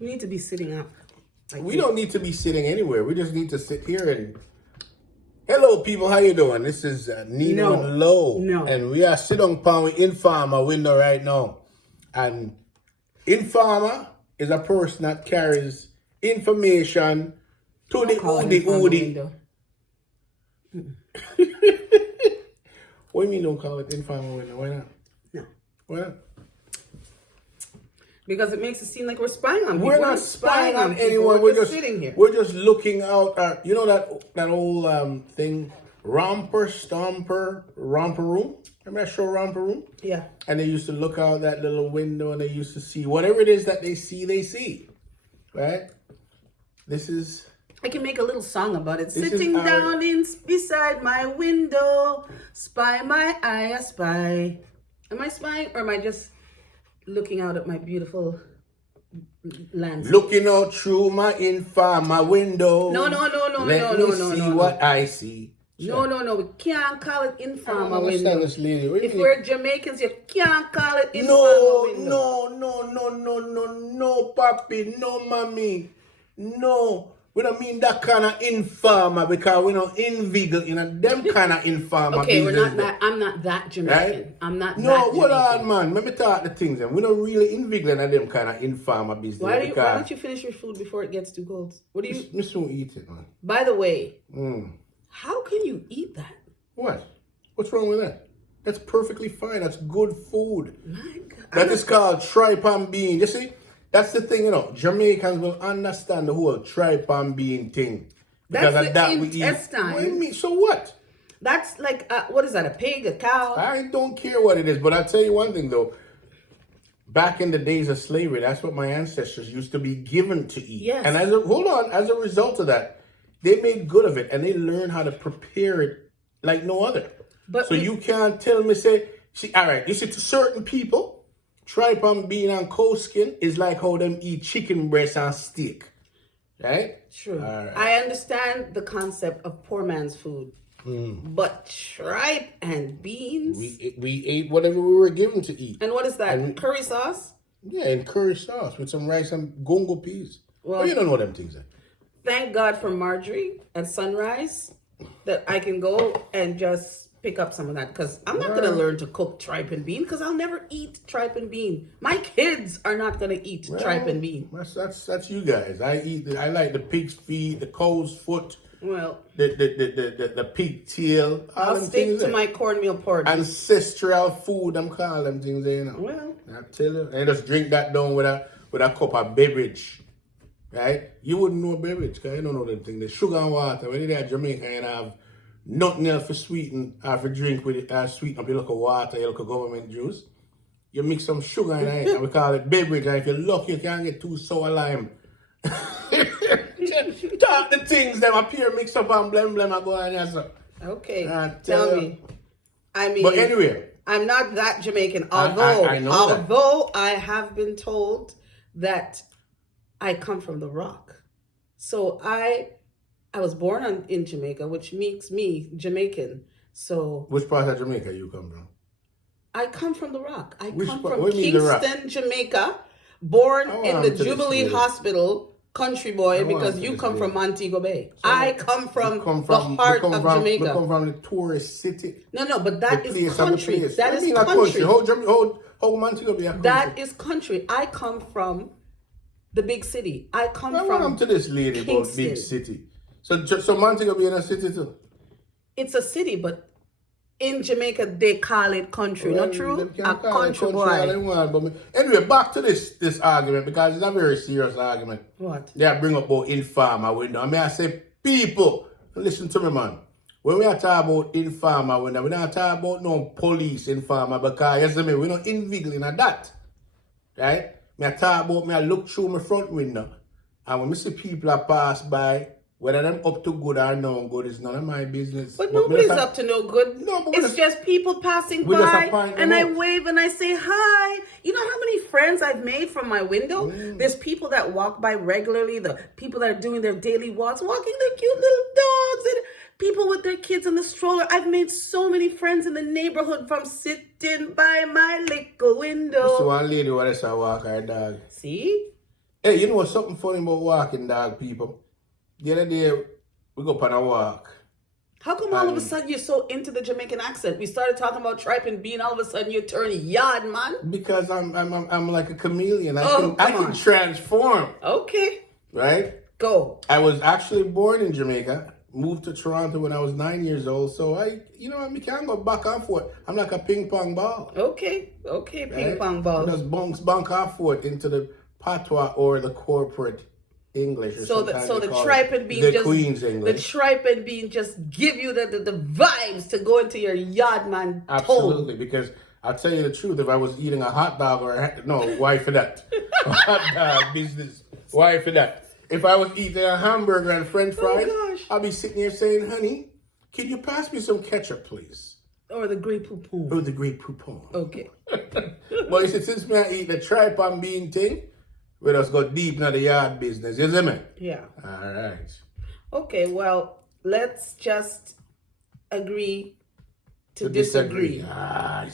We need to be sitting up. We don't need to be sitting anywhere. We just need to sit here and... Hello, people. How you doing? This is Nino and Low. No. And we are sitting upon Informer window right now. And Informer is a person that carries information to the oodie. What do you mean don't call it Informer window? Why not? No. Why not? Because it makes it seem like we're spying on people. We're not spying on anyone. We're just sitting here. We're just looking out at, you know that old thing, Romper Room? Remember that show Romper Room? Yeah. And they used to look out that little window and they used to see whatever it is that they see. Right? This is... I can make a little song about it. Sitting down beside my window, spy my eye, I spy. Am I spying or am I just looking out at my beautiful landscape? Looking out through my Informer window. No. Let me see what I see. No. We can't call it Informer window. This lady. If we're Jamaicans, you can't call it Informer window. No, papi, no, mommy. No. We don't mean that kind of Informer because we don't inveigle in them kind of Informer. Okay, we're not that. I'm not that Jamaican. Right? I'm not that Jamaican. No, hold on, man. Let me talk the things. We don't really inveigle in them kind of Informer business. Why don't you finish your food before it gets too cold? What do you... I won't eat it, man. By the way, how can you eat that? What? What's wrong with that? That's perfectly fine. That's good food. My God. That is called tripe and bean. You see? That's the thing, you know. Jamaicans will understand the whole tripe and bean thing. Because that's of that we eat. What do you mean? So what? That's like, what is that, a pig, a cow? I don't care what it is, but I'll tell you one thing, though. Back in the days of slavery, that's what my ancestors used to be given to eat. Yes. And as a result of that, they made good of it, and they learned how to prepare it like no other. But so you can't tell me, see, all right, you see, to certain people, tripe and bean and cow skin is like how them eat chicken breast and steak. Right? True. Right. I understand the concept of poor man's food. But tripe and beans? We ate whatever we were given to eat. And what is that? Curry sauce? Yeah, and curry sauce with some rice and gongo peas. Well, you don't know what them things are. Thank God for Marjorie at Sunrise that I can go and just pick up some of that, because I'm not going to learn to cook tripe and bean because I'll never eat tripe and bean. My kids are not going to eat tripe and bean. That's you guys. I like the pig's feet, the cow's foot. Well, the pig tail. I'll stick to my cornmeal porridge. Ancestral food, I'm calling them things there, you know. Well, I tell you, and just drink that down with a cup of beverage. Right? You wouldn't know beverage because you don't know them things. The sugar and water. When you're there in Jamaica, you have nothing else for sweeten or for drink with it, sweeten up your local water, your local government juice. You mix some sugar in it, and we call it beverage. And if you're lucky, you can't get too sour lime. Talk the things them appear mix up and blem and go on here, so. Okay, tell me. I mean, but anyway, I'm not that Jamaican, although I have been told that I come from the Rock. So I was born in Jamaica, which makes me Jamaican. So which part of Jamaica you come from? I come from the Rock. I come from Kingston, Jamaica, born in the Jubilee Hospital, country boy, because you come from Montego Bay. So I come from the heart of Jamaica. We come from the tourist city. No, but that is country. That is country. How Montego Bay? That is country. I come from the big city. I come from Welcome to this lady about big city. So Montego Bay in a city too? It's a city, but in Jamaica they call it country. Not true? A country boy. Anyway, back to this argument, because it's a very serious argument. What? They bring up about Informer window. I mean, I say, people, listen to me, man. When we are talking about Informer window, we don't talk about no police Informer, because you see me, we don't invigilating at that. Right? I talk about, I look through my front window, and when I see people are pass by, whether them up to good or no good is none of my business. But nobody's up to no good. No, but it's just people passing by, and I wave and I say hi. You know how many friends I've made from my window? There's people that walk by regularly, the people that are doing their daily walks, walking their cute little dogs, and people with their kids in the stroller. I've made so many friends in the neighborhood from sitting by my little window. So one lady want to walk her dog. See? Hey, you know what's something funny about walking, dog, people? The other day, we go on a walk. How come all of a sudden you're so into the Jamaican accent? We started talking about tripe and bean, all of a sudden you turn yard, man. Because I'm like a chameleon. I can transform. Okay. Right? Go. I was actually born in Jamaica, moved to Toronto when I was 9 years old. So I can't go back and forth. I'm like a ping pong ball. Okay, ping pong ball. Just bounce back and forth into the patois or the corporate English. Or so the tripe and bean, the Queen's English. The tripe and bean just give you the vibes to go into your yard, man. Absolutely, because I'll tell you the truth. If I was eating a hot dog why for that? A hot dog business. Why for that? If I was eating a hamburger and French fries, I'll be sitting here saying, "Honey, can you pass me some ketchup, please?" Or the Grey Poupon. Or the Grey Poupon. Okay. Well, you see, since me I eat the tripe and bean thing, we just go deep into the yard business, you see me? Yeah. All right. Okay, well, let's just agree to disagree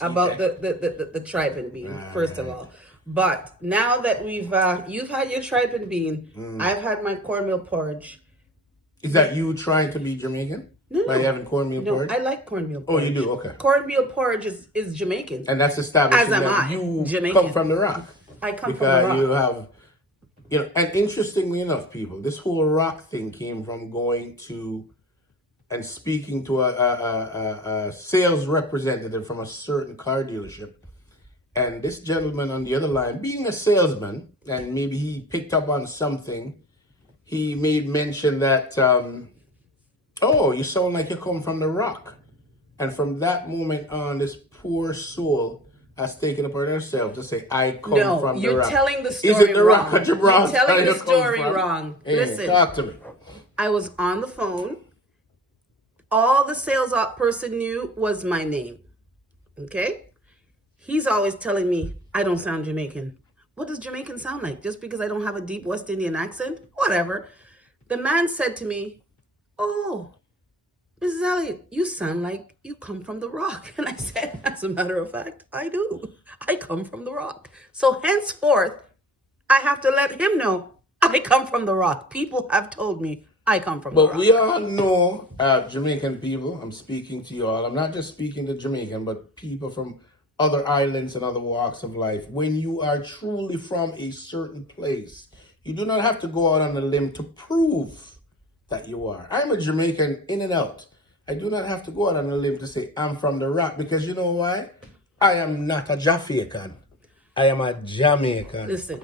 about the tripe and bean, first of all. But now that you've had your tripe and bean, I've had my cornmeal porridge. Is that you trying to be Jamaican? No. By having cornmeal porridge? I like cornmeal porridge. Oh, you do? Okay. Cornmeal porridge is Jamaican. And that's establishing that you Jamaican. come from the rock. I come from the rock. Because you have, and interestingly enough, people, this whole rock thing came from going to and speaking to a sales representative from a certain car dealership. And this gentleman on the other line, being a salesman, and maybe he picked up on something, he made mention that, oh, you sound like you come from the rock. And from that moment on, this poor soul has taken upon herself to say, I come from the rock. No, you're telling the story wrong. Is it the wrong. rock of Gibraltar? You're telling the story wrong. Hey, listen. Talk to me. I was on the phone. All the sales person knew was my name. Okay? He's always telling me, I don't sound Jamaican. What does Jamaican sound like? Just because I don't have a deep West Indian accent? Whatever. The man said to me, oh, Mrs. Elliott, you sound like you come from the rock. And I said, as a matter of fact, I do. I come from the rock. So henceforth, I have to let him know I come from the rock. People have told me I come from the rock. But we all know Jamaican people. I'm speaking to you all. I'm not just speaking to Jamaican, but people from other islands and other walks of life. When you are truly from a certain place, you do not have to go out on a limb to prove that you are. I'm a Jamaican in and out. I do not have to go out on a limb to say I'm from the rock, because you know why? I am not a Jafaican. I am a Jamaican. Listen,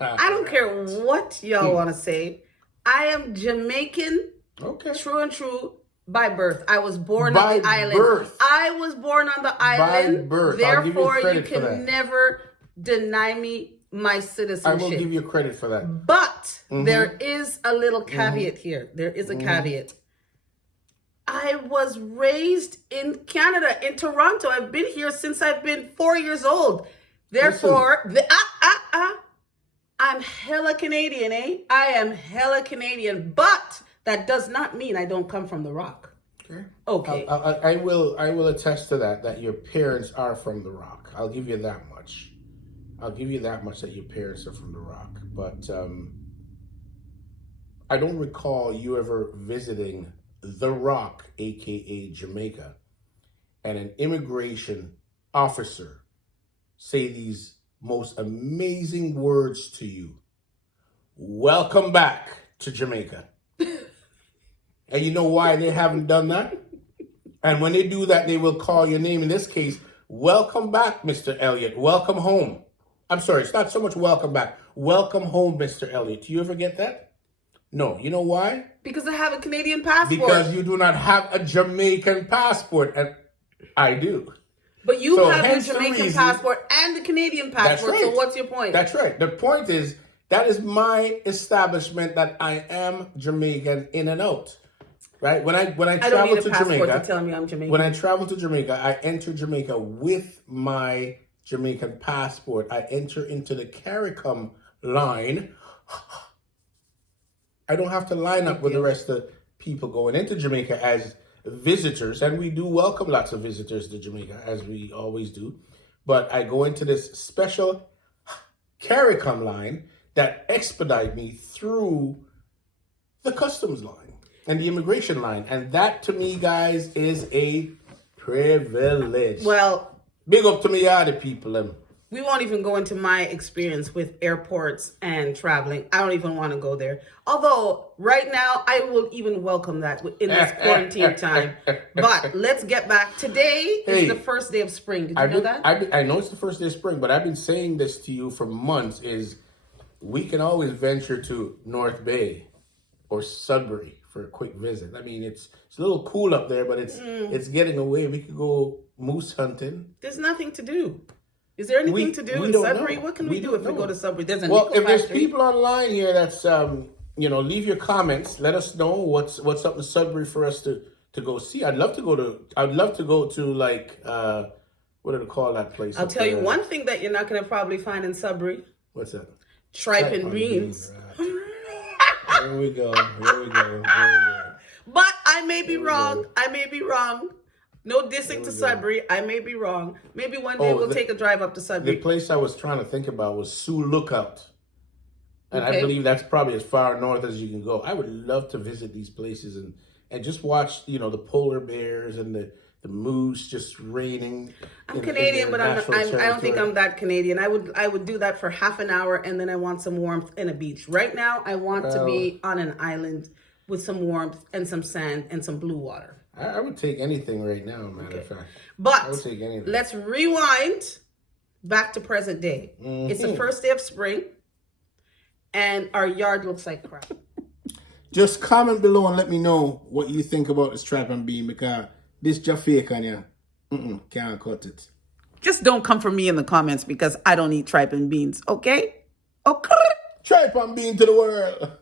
I don't care what y'all want to say. I am Jamaican, true and true, by birth. I was born on the island. Birth. I was born on the island. By birth. Therefore, you can never deny me my citizenship. I will give you credit for that. But there is a little caveat here. There is a caveat. I was raised in Canada, in Toronto. I've been here since I've been 4 years old. Therefore, I'm hella Canadian, eh? I am hella Canadian, but that does not mean I don't come from the rock. Okay. I will attest to that your parents are from the rock. I'll give you that much. That your parents are from the rock. But I don't recall you ever visiting the rock, aka Jamaica, and an immigration officer say these most amazing words to you. Welcome back to Jamaica. And you know why they haven't done that? And when they do that, they will call your name. In this case, welcome back, Mr. Elliott. Welcome home. I'm sorry, it's not so much welcome back. Welcome home, Mr. Elliott. Do you ever get that? No. You know why? Because I have a Canadian passport. Because you do not have a Jamaican passport. And I do. But you have the Jamaican passport and the Canadian passport. Right. So what's your point? That's right. The point is, that is my establishment that I am Jamaican in and out. Right? When I travel to Jamaica, to tell me I'm Jamaican. When I travel to Jamaica, I enter Jamaica with my Jamaican passport. I enter into the CARICOM line. I don't have to line up with the rest of the people going into Jamaica as visitors, and we do welcome lots of visitors to Jamaica, as we always do. But I go into this special CARICOM line that expedite me through the customs line and the immigration line. And that to me, guys, is a privilege. Well, big up to me, all the people. We won't even go into my experience with airports and traveling. I don't even want to go there. Although right now I will even welcome that in this quarantine time. But let's get back. Today is the first day of spring. Did you know that? I know it's the first day of spring, but I've been saying this to you for months, is we can always venture to North Bay or Sudbury for a quick visit. I mean, it's a little cool up there, but it's getting away. We could go moose hunting. There's nothing to do. Is there anything to do in Sudbury? What can we do if we go to Sudbury? There's a nickel if there's factory. people online here that's leave your comments. Let us know what's up in Sudbury for us to go see. I'd love to go to like what do they call that place? I'll tell you one thing that you're not going to probably find in Sudbury. What's that? Tripe and beans. Right. Here we go. But I may be wrong. No dissing to Sudbury. I may be wrong. Maybe one day we'll take a drive up to Sudbury. The place I was trying to think about was Sioux Lookout. And I believe that's probably as far north as you can go. I would love to visit these places and just watch, the polar bears and the moose just raining. I'm Canadian, but I don't think I'm that Canadian. I would do that for half an hour, and then I want some warmth and a beach. Right now, I want to be on an island with some warmth and some sand and some blue water. I would take anything right now, matter of fact. But I would take anything. Let's rewind back to present day. Mm-hmm. It's the first day of spring, and our yard looks like crap. Just comment below and let me know what you think about this tripe and bean, because this Jamaican, can't cut it. Just don't come for me in the comments because I don't eat tripe and beans, okay? Okay. Tripe and bean to the world.